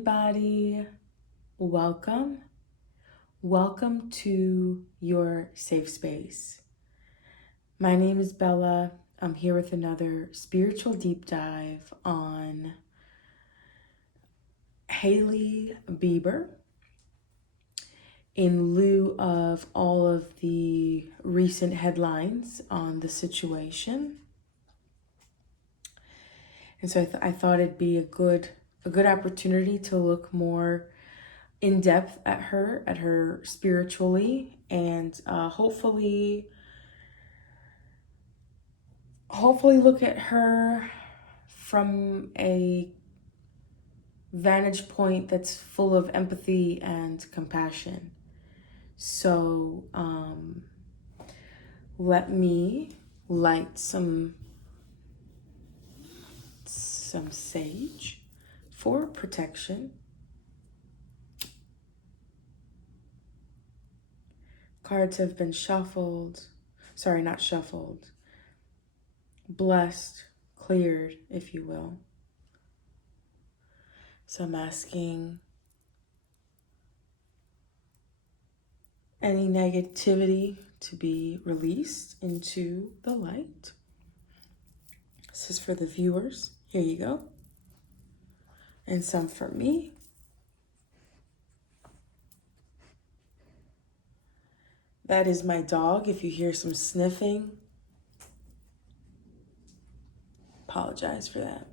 everybody. Welcome. Welcome to your safe space. My name is Bella. I'm here with another spiritual deep dive on Hailey Bieber in lieu of all of the recent headlines on the situation. And so I thought it'd be a good opportunity to look more in depth at her spiritually, and hopefully look at her from a vantage point that's full of empathy and compassion. So let me light some sage for protection. Cards have been shuffled. Sorry, not shuffled. Blessed, cleared, if you will. So I'm asking any negativity to be released into the light. This is for the viewers. Here you go. And some for me. That is my dog. If you hear some sniffing, apologize for that.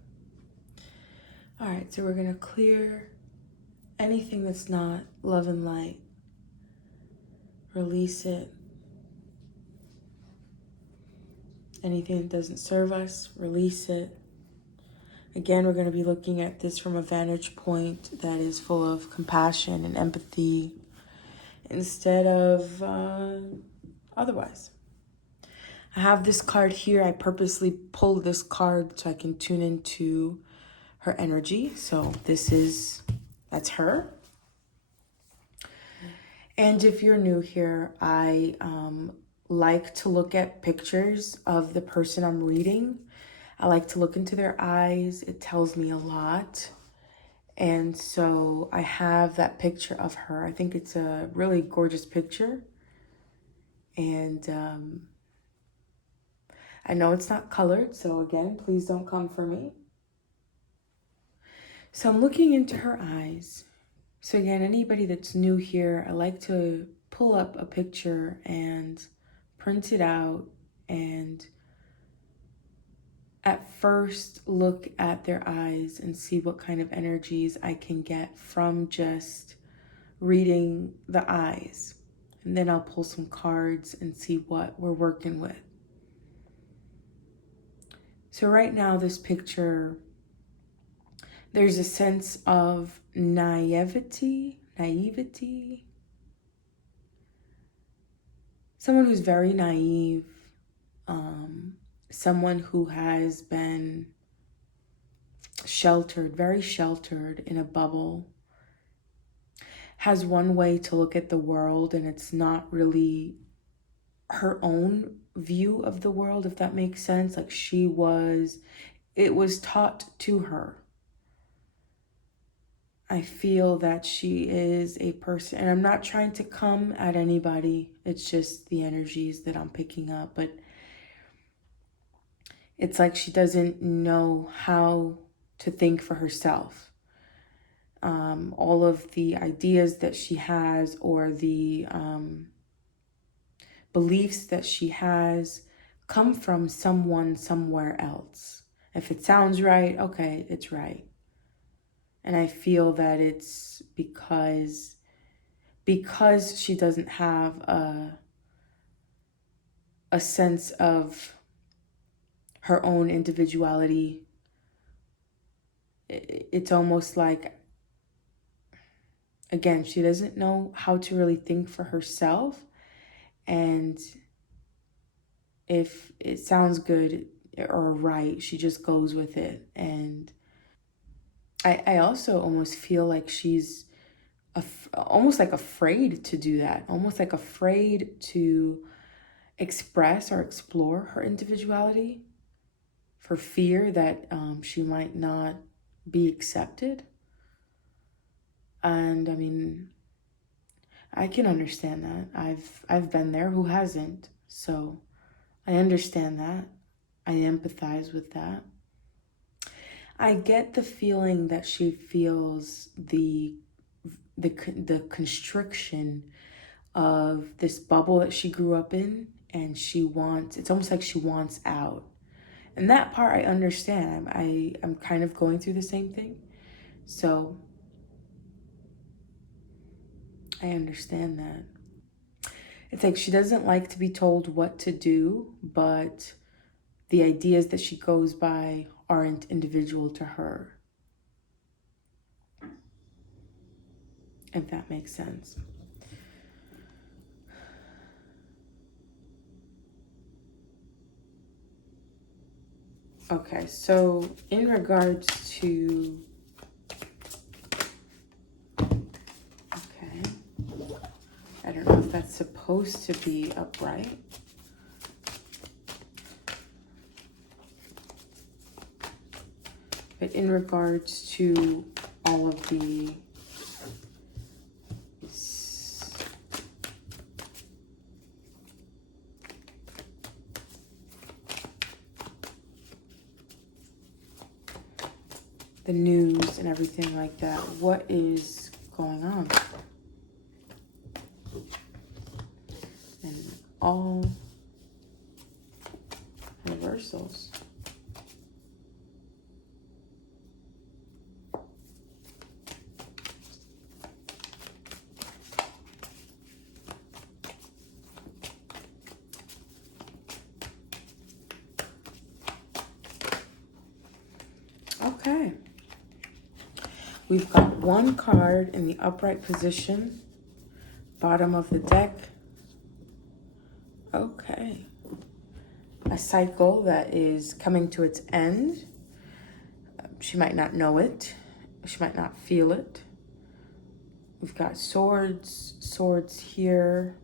All right, so we're going to clear anything that's not love and light. Release it. Anything that doesn't serve us, release it. Again, we're going to be looking at this from a vantage point that is full of compassion and empathy instead of otherwise. I have this card here. I purposely pulled this card so I can tune into her energy. So that's her. And if you're new here, I like to look at pictures of the person I'm reading. I like to look into their eyes. It tells me a lot. And so I have that picture of her. I think it's a really gorgeous picture. And I know it's not colored, so again, please don't come for me. So I'm looking into her eyes. So again, anybody that's new here, I like to pull up a picture and print it out and at first look at their eyes and see what kind of energies I can get from just reading the eyes. And then I'll pull some cards and see what we're working with. So right now, this picture, there's a sense of naivety. Someone who's very naive, someone who has been very sheltered in a bubble, has one way to look at the world, and it's not really her own view of the world, if that makes sense. Like it was taught to her. I feel that she is a person, and I'm not trying to come at anybody. It's just the energies that I'm picking up. But it's like she doesn't know how to think for herself. All of the ideas that she has or the beliefs that she has come from someone somewhere else. If it sounds right, okay, it's right. And I feel that it's because she doesn't have a sense of her own individuality. It's almost like, again, she doesn't know how to really think for herself. And if it sounds good or right, she just goes with it. And I also almost feel like she's almost like afraid to do that, almost like afraid to express or explore her individuality for fear that she might not be accepted. And I mean, I can understand that. I've been there. Who hasn't? So I understand that. I empathize with that. I get the feeling that she feels the constriction of this bubble that she grew up in, and it's almost like she wants out. And that part I understand. I'm kind of going through the same thing. So I understand that. It's like she doesn't like to be told what to do, but the ideas that she goes by aren't individual to her, if that makes sense. Okay, so in regards to, okay, I don't know if that's supposed to be upright. But in regards to all of the news and everything like that, what is going on? And all reversals. Okay. We've got one card in the upright position, bottom of the deck. Okay. A cycle that is coming to its end. She might not know it. She might not feel it. We've got swords here.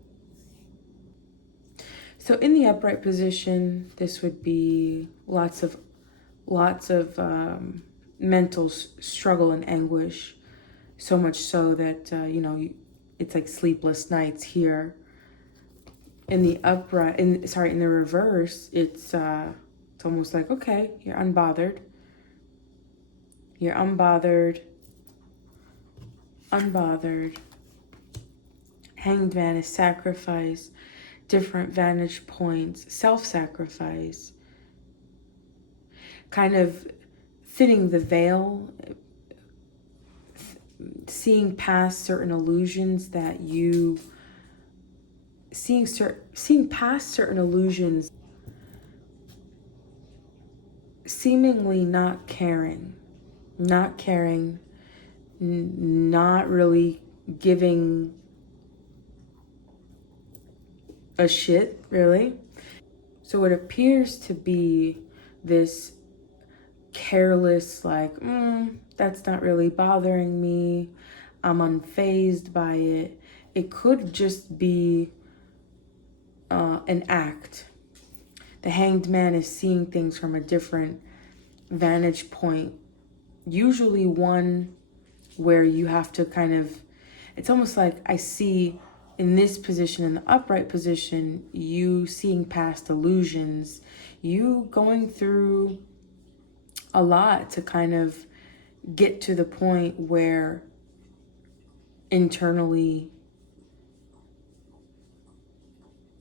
So in the upright position, this would be lots of mental struggle and anguish, so much so that it's like sleepless nights here. In the upright, in the reverse, it's almost like, okay, you're unbothered. You're unbothered. Hanged Man is sacrifice, different vantage points, self-sacrifice, kind of thinning the veil, seeing past certain illusions that you, seeing past certain illusions, seemingly not caring, not really giving a shit, really. So it appears to be this careless, like, that's not really bothering me. I'm unfazed by it. It could just be an act. The Hanged Man is seeing things from a different vantage point, usually one where you have to kind of, it's almost like I see in this position, in the upright position, you seeing past illusions, you going through a lot to kind of get to the point where internally,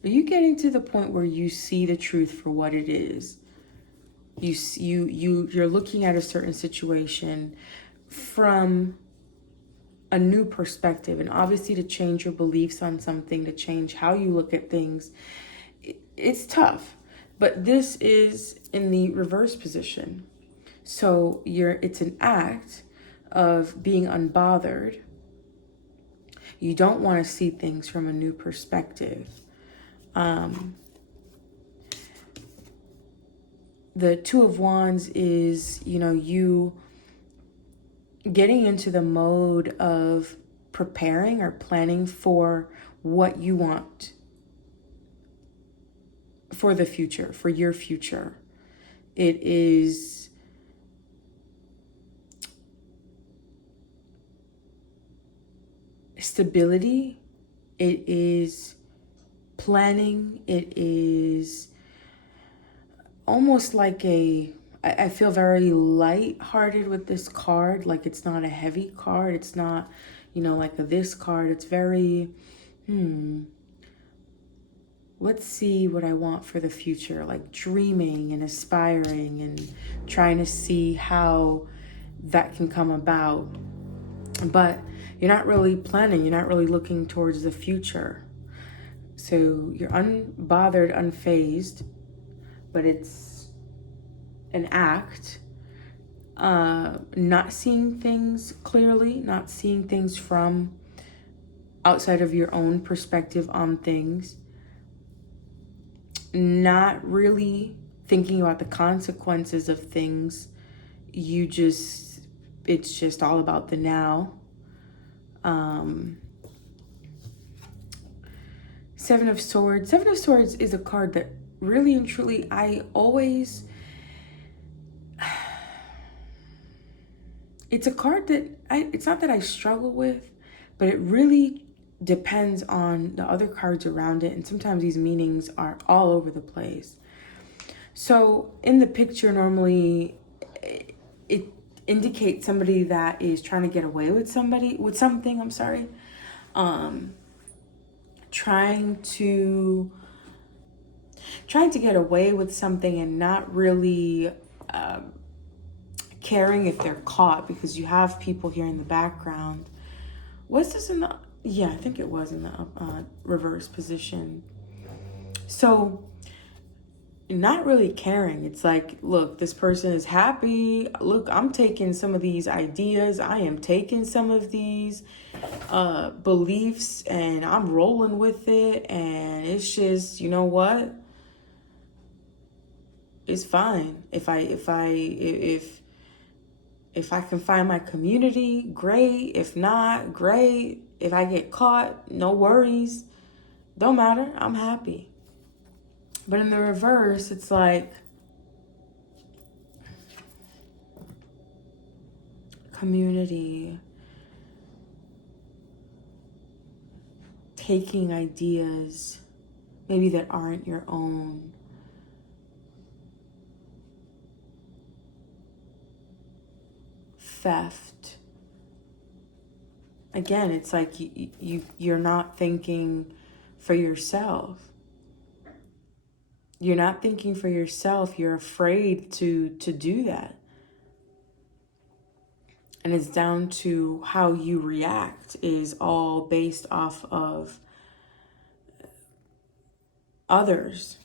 are you getting to the point where you see the truth for what it is? You're looking at a certain situation from a new perspective, and obviously to change your beliefs on something, to change how you look at things, it's tough. But this is in the reverse position. So it's an act of being unbothered. You don't want to see things from a new perspective. The Two of Wands is, you getting into the mode of preparing or planning for what you want for the future, for your future. It is stability. It is planning. It is almost like I feel very light-hearted with this card. Like it's not a heavy card. It's not, like this card. It's very, let's see what I want for the future. Like dreaming and aspiring and trying to see how that can come about. But you're not really planning. You're not really looking towards the future. So you're unbothered, unfazed, but it's an act. Not seeing things clearly, not seeing things from outside of your own perspective on things, not really thinking about the consequences of things. It's just all about the now. Seven of Swords. Seven of Swords is a card that really and truly it's a card that it's not that I struggle with, but it really depends on the other cards around it. And sometimes these meanings are all over the place. So in the picture, normally it indicates somebody that is trying to get away with something, trying to get away with something and not really caring if they're caught, because you have people here in the background. Was this in the, yeah, I think it was in the reverse position. So not really caring. It's like, look, this person is happy. Look, I'm taking some of these ideas. I am taking some of these beliefs and I'm rolling with it. And it's just, you know what? It's fine. If I can find my community, great. If not, great. If I get caught, no worries. Don't matter. I'm happy. But in the reverse, it's like community, taking ideas maybe that aren't your own. Theft. Again, it's like you're not thinking for yourself. You're not thinking for yourself. You're afraid to do that. And it's down to how you react is all based off of others.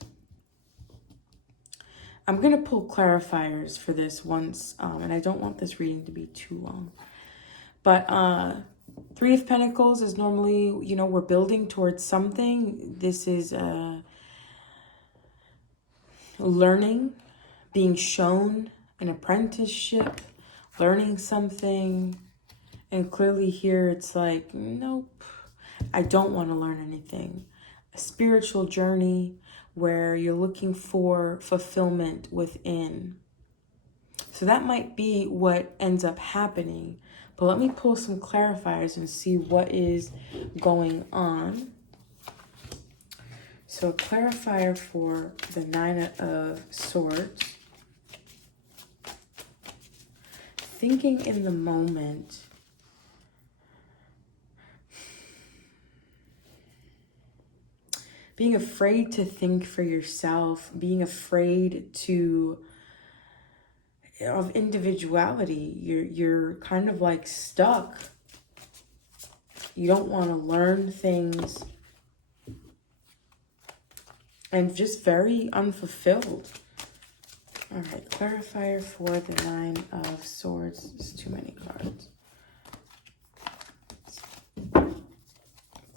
I'm going to pull clarifiers for this once, and I don't want this reading to be too long. But Three of Pentacles is normally, we're building towards something. This is learning, being shown an apprenticeship, learning something. And clearly here it's like, nope, I don't want to learn anything. A spiritual journey where you're looking for fulfillment within. So that might be what ends up happening. But let me pull some clarifiers and see what is going on. So a clarifier for the Nine of Swords. Thinking in the moment. Being afraid to think for yourself. Being afraid of individuality. You're kind of like stuck. You don't want to learn things. And just very unfulfilled. All right, clarifier for the Nine of Swords. There's too many cards.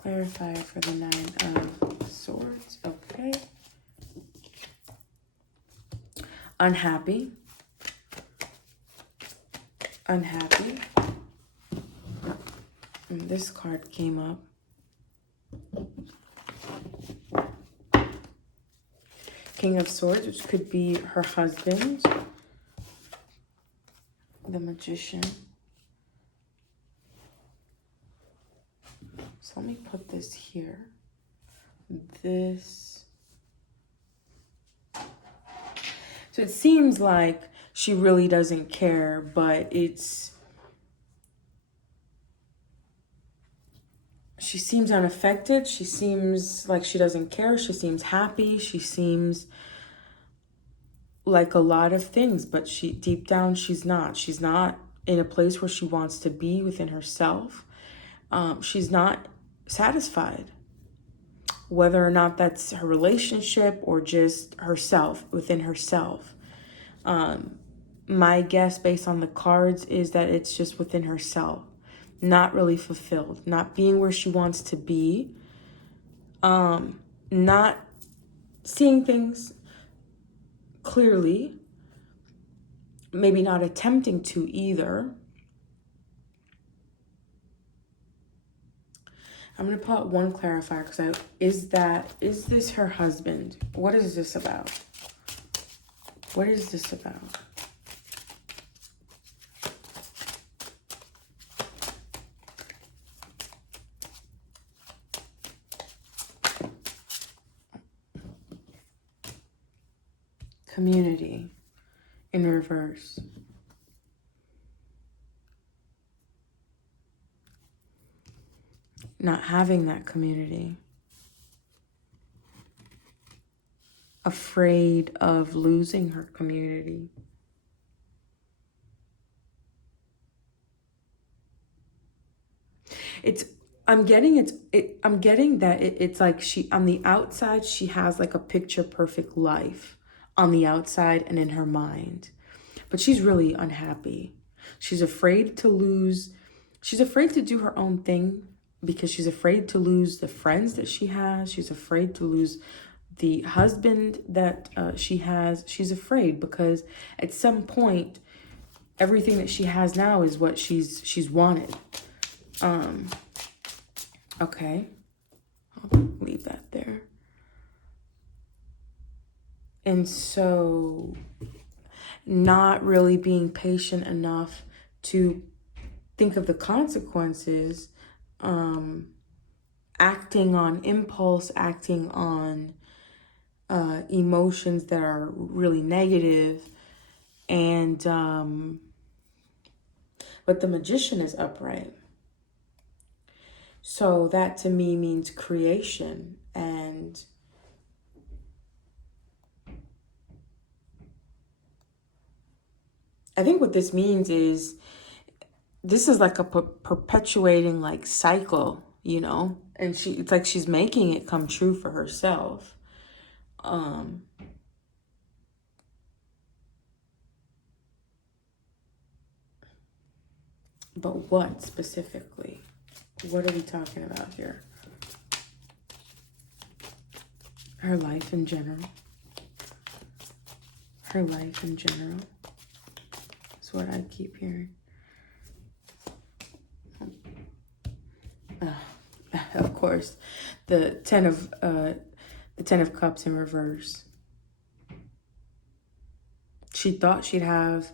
Clarifier for the Nine of Swords. Okay. Unhappy. Unhappy. And this card came up. King of Swords, which could be her husband. The Magician. let me put this here. This. So it seems like she really doesn't care, but she seems unaffected. She seems like she doesn't care. She seems happy. She seems like a lot of things, but deep down, she's not. She's not in a place where she wants to be within herself. She's not satisfied, whether or not that's her relationship or just herself, within herself. My guess based on the cards is that it's just within herself, not really fulfilled, not being where she wants to be, not seeing things clearly, maybe not attempting to either. I'm going to pull out one clarifier because is this her husband? What is this about? What is this about? Community in reverse. Not having that community. Afraid of losing her community. I'm getting that it's like on the outside, she has like a picture perfect life on the outside and in her mind, but she's really unhappy. She's afraid to lose. She's afraid to do her own thing because she's afraid to lose the friends that she has. She's afraid to lose the husband that she has. She's afraid because at some point, everything that she has now is what she's wanted. Okay, I'll leave that there. And so not really being patient enough to think of the consequences, acting on impulse, acting on emotions that are really negative. And but the Magician is upright. So that to me means creation. And I think what this means is this is like a perpetuating like cycle, you know, and it's like she's making it come true for herself. But what specifically? What are we talking about here? Her life in general. Her life in general. That's what I keep hearing. Of course, the Ten of Cups in reverse. She thought she'd have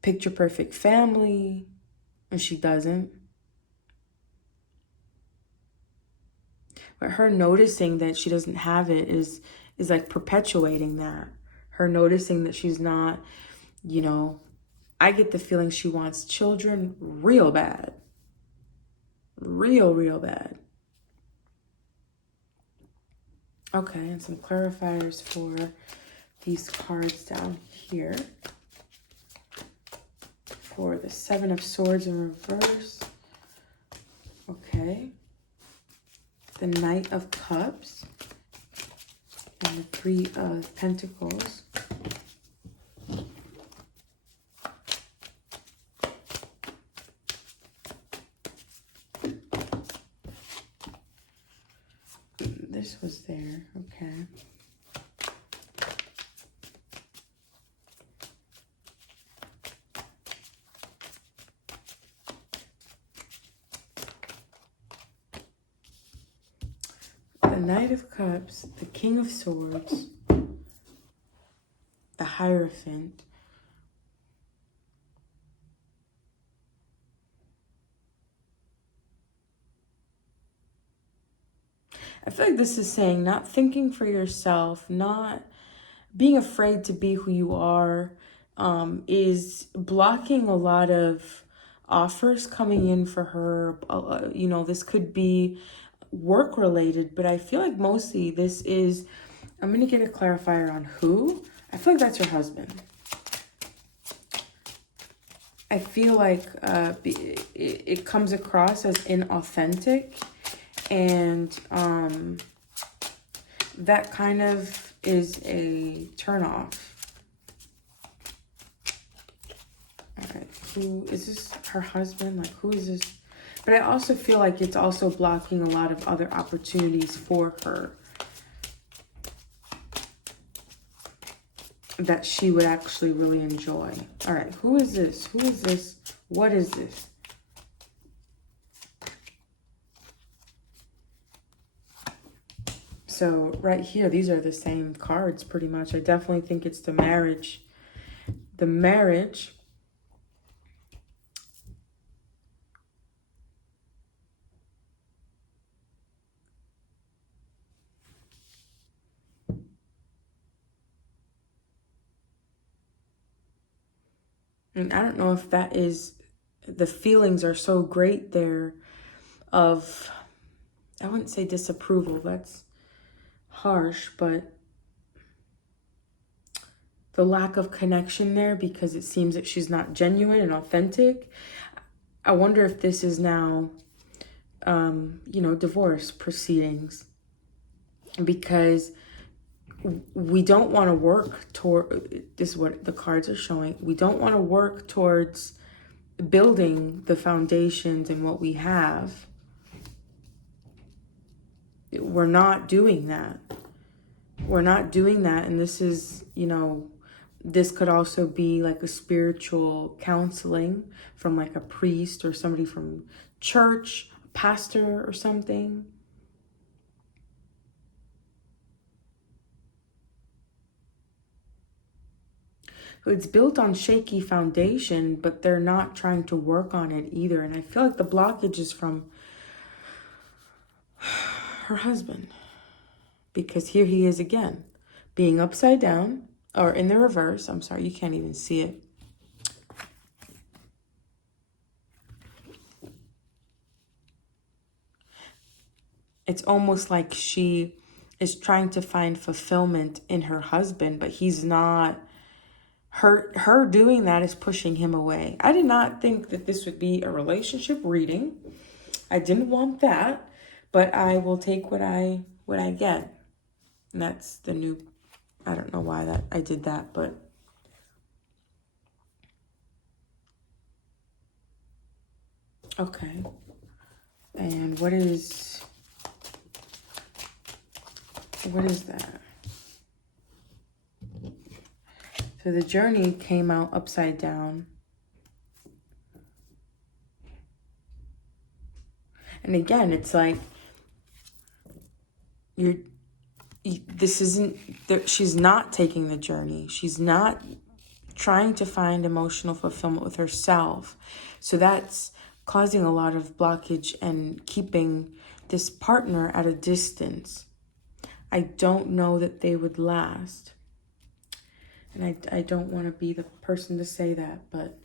picture perfect family, and she doesn't. But her noticing that she doesn't have it is like perpetuating that. Her noticing that she's not, you know, I get the feeling she wants children real bad. Real bad. Okay, and some clarifiers for these cards down here. For the Seven of Swords in reverse. Okay. The Knight of Cups. And the Three of Pentacles. This was there, okay. The Knight of Cups, the King of Swords, the Hierophant, I feel like this is saying not thinking for yourself, not being afraid to be who you are, is blocking a lot of offers coming in for her. You know, this could be work related, but I feel like mostly this is, I'm going to get a clarifier on who. I feel like that's your husband. I feel like it comes across as inauthentic, and that kind of is a turnoff. All right, who is this? Her husband? Like, who is this? But I also feel like it's also blocking a lot of other opportunities for her that she would actually really enjoy. All right, who is this? Who is this? What is this? So right here, these are the same cards pretty much. I definitely think it's the marriage. The marriage. And I don't know if that is, the feelings are so great there of, I wouldn't say disapproval, that's harsh, but the lack of connection there, because it seems that she's not genuine and authentic. I wonder if this is now, you know, divorce proceedings, because we don't want to work toward, this is what the cards are showing, we don't want to work towards building the foundations and what we have. We're not doing that. We're not doing that. And this is, you know, this could also be like a spiritual counseling from like a priest or somebody from church, a pastor or something. It's built on shaky foundation, but they're not trying to work on it either. And I feel like the blockage is from her husband, because here he is again, being upside down, or in the reverse. I'm sorry, you can't even see it. It's almost like she is trying to find fulfillment in her husband, but he's not. Her doing that is pushing him away. I did not think that this would be a relationship reading. I didn't want that, but I will take what I get. And that's the new, I don't know why that I did that, but okay. And what is that? So the journey came out upside down. And again, it's like this isn't, she's not taking the journey. She's not trying to find emotional fulfillment with herself. So that's causing a lot of blockage and keeping this partner at a distance. I don't know that they would last. And I don't want to be the person to say that, but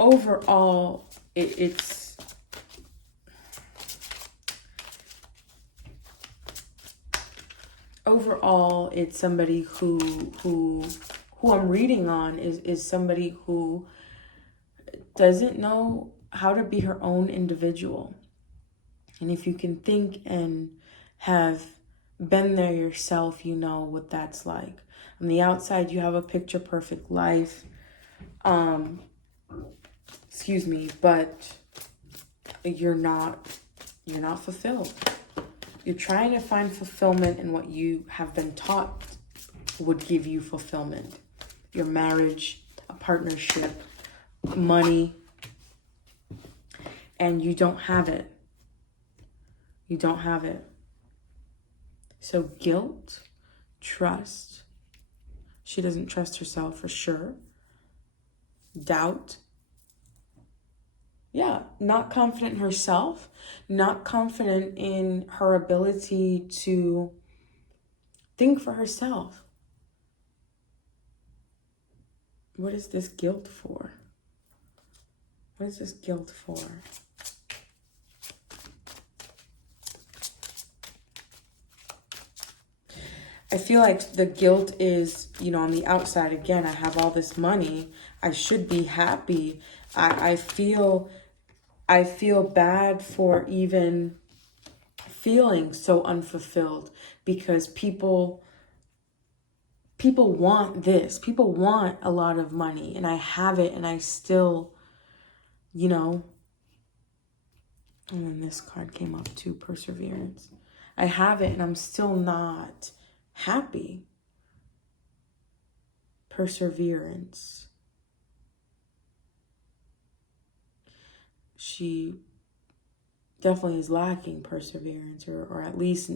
overall, it's somebody who I'm reading on is somebody who doesn't know how to be her own individual. And if you can think and have been there yourself, you know what that's like. On the outside, you have a picture perfect life. But you're not fulfilled. You're trying to find fulfillment in what you have been taught would give you fulfillment. Your marriage, a partnership, money, and you don't have it. You don't have it. So guilt, trust. She doesn't trust herself for sure. Doubt. Yeah, not confident in herself, not confident in her ability to think for herself. What is this guilt for? What is this guilt for? I feel like the guilt is, on the outside. Again, I have all this money. I should be happy. I feel bad for even feeling so unfulfilled because people want this. People want a lot of money, and I have it, and I still, and then this card came up too, perseverance. I have it and I'm still not happy. Perseverance. She definitely is lacking perseverance, or at least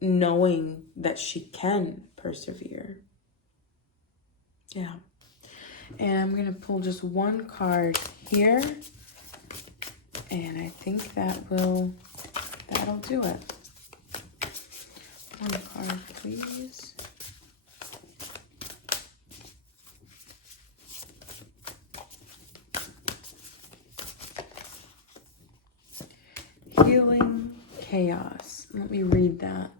knowing that she can persevere. Yeah. And I'm going to pull just one card here. And I think that'll do it. One card, please. Healing chaos. Let me read that.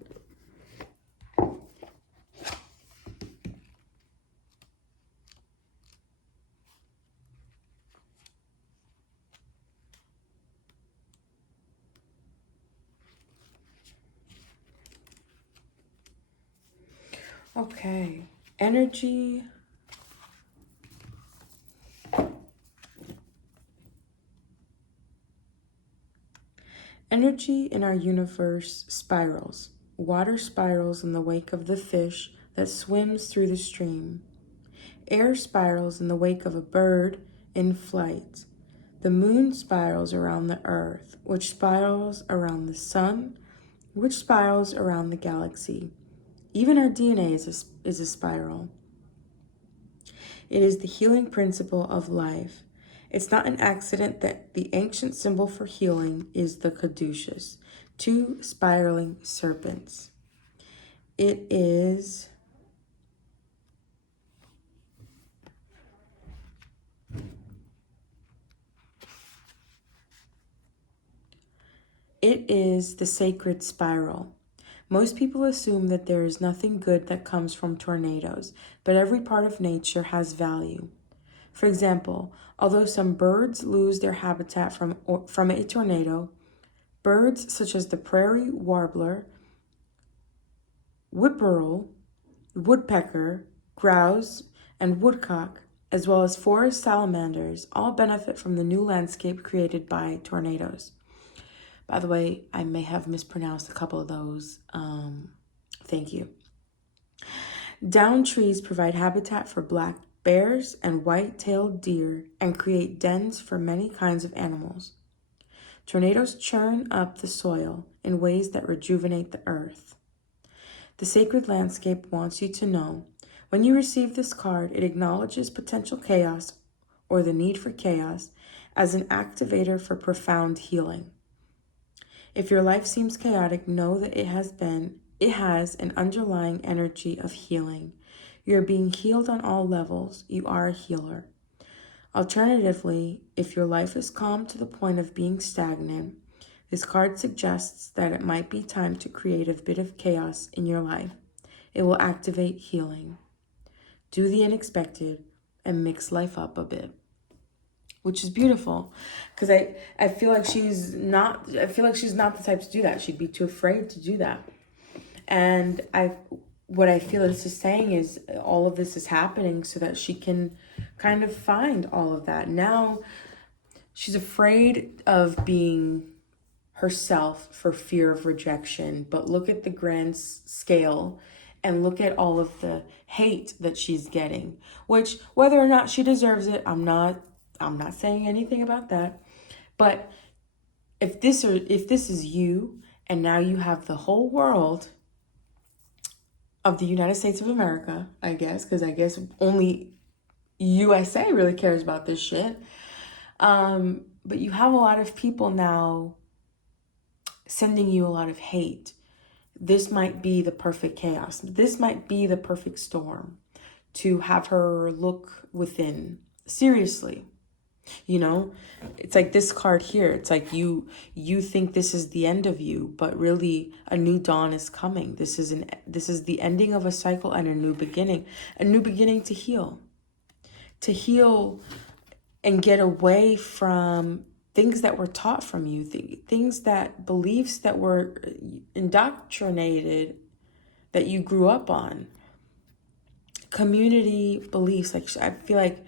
Okay. Energy. Energy in our universe spirals. Water spirals in the wake of the fish that swims through the stream. Air spirals in the wake of a bird in flight. The moon spirals around the earth, which spirals around the sun, which spirals around the galaxy. Even our DNA is a spiral. It is the healing principle of life. It's not an accident that the ancient symbol for healing is the caduceus, two spiraling serpents. It is the sacred spiral. Most people assume that there is nothing good that comes from tornadoes, but every part of nature has value. For example, although some birds lose their habitat from a tornado, birds such as the prairie warbler, whippoorwill, woodpecker, grouse, and woodcock, as well as forest salamanders, all benefit from the new landscape created by tornadoes. By the way, I may have mispronounced a couple of those. Thank you. Downed trees provide habitat for black bears and white-tailed deer and create dens for many kinds of animals. Tornadoes churn up the soil in ways that rejuvenate the earth. The sacred landscape wants you to know, when you receive this card, it acknowledges potential chaos or the need for chaos as an activator for profound healing. If your life seems chaotic, know that it has an underlying energy of healing. You are being healed on all levels. You are a healer. Alternatively, if your life is calm to the point of being stagnant, this card suggests that it might be time to create a bit of chaos in your life. It will activate healing. Do the unexpected and mix life up a bit. Which is beautiful, because I feel like she's not the type to do that. She'd be too afraid to do that. And what I feel this is saying is all of this is happening so that she can kind of find all of that. Now she's afraid of being herself for fear of rejection, but look at the grand scale and look at all of the hate that she's getting, which whether or not she deserves it, I'm not saying anything about that. But if this is you, and now you have the whole world of the United States of America, I guess, because I guess only USA really cares about this shit. But you have a lot of people now sending you a lot of hate. This might be the perfect chaos. This might be the perfect storm to have her look within. Seriously. You know, it's like this card here. It's like you think this is the end of you, but really a new dawn is coming. This is the ending of a cycle and a new beginning to heal. To heal and get away from things that were taught from you, things that beliefs that were indoctrinated that you grew up on. Community beliefs, like I feel like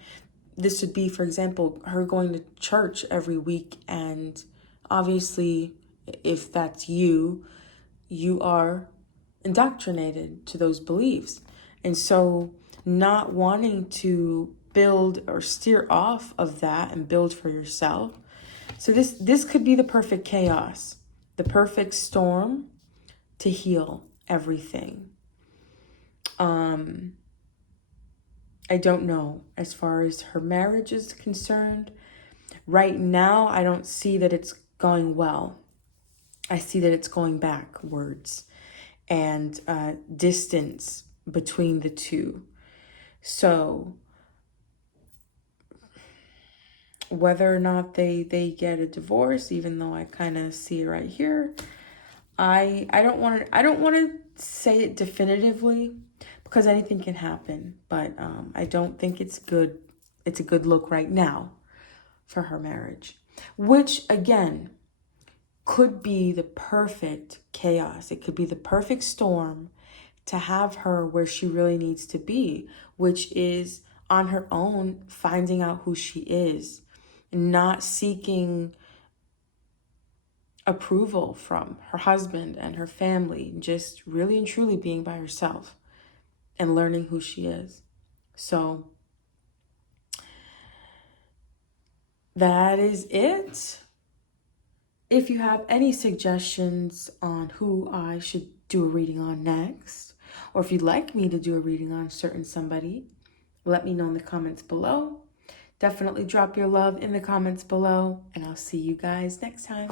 this would be, for example, her going to church every week. And obviously, if that's you, you are indoctrinated to those beliefs. And so not wanting to build or steer off of that and build for yourself. So this could be the perfect chaos, the perfect storm to heal everything. I don't know as far as her marriage is concerned. Right now, I don't see that it's going well. I see that it's going backwards and distance between the two. So whether or not they get a divorce, even though I kind of see it right here, I don't want to say it definitively because anything can happen, but I don't think it's good. It's a good look right now for her marriage, which again could be the perfect chaos. It could be the perfect storm to have her where she really needs to be, which is on her own, finding out who she is, not seeking approval from her husband and her family, just really and truly being by herself and learning who she is. So that is it. If you have any suggestions on who I should do a reading on next, or if you'd like me to do a reading on certain somebody, let me know in the comments below. Definitely drop your love in the comments below, and I'll see you guys next time.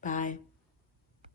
Bye.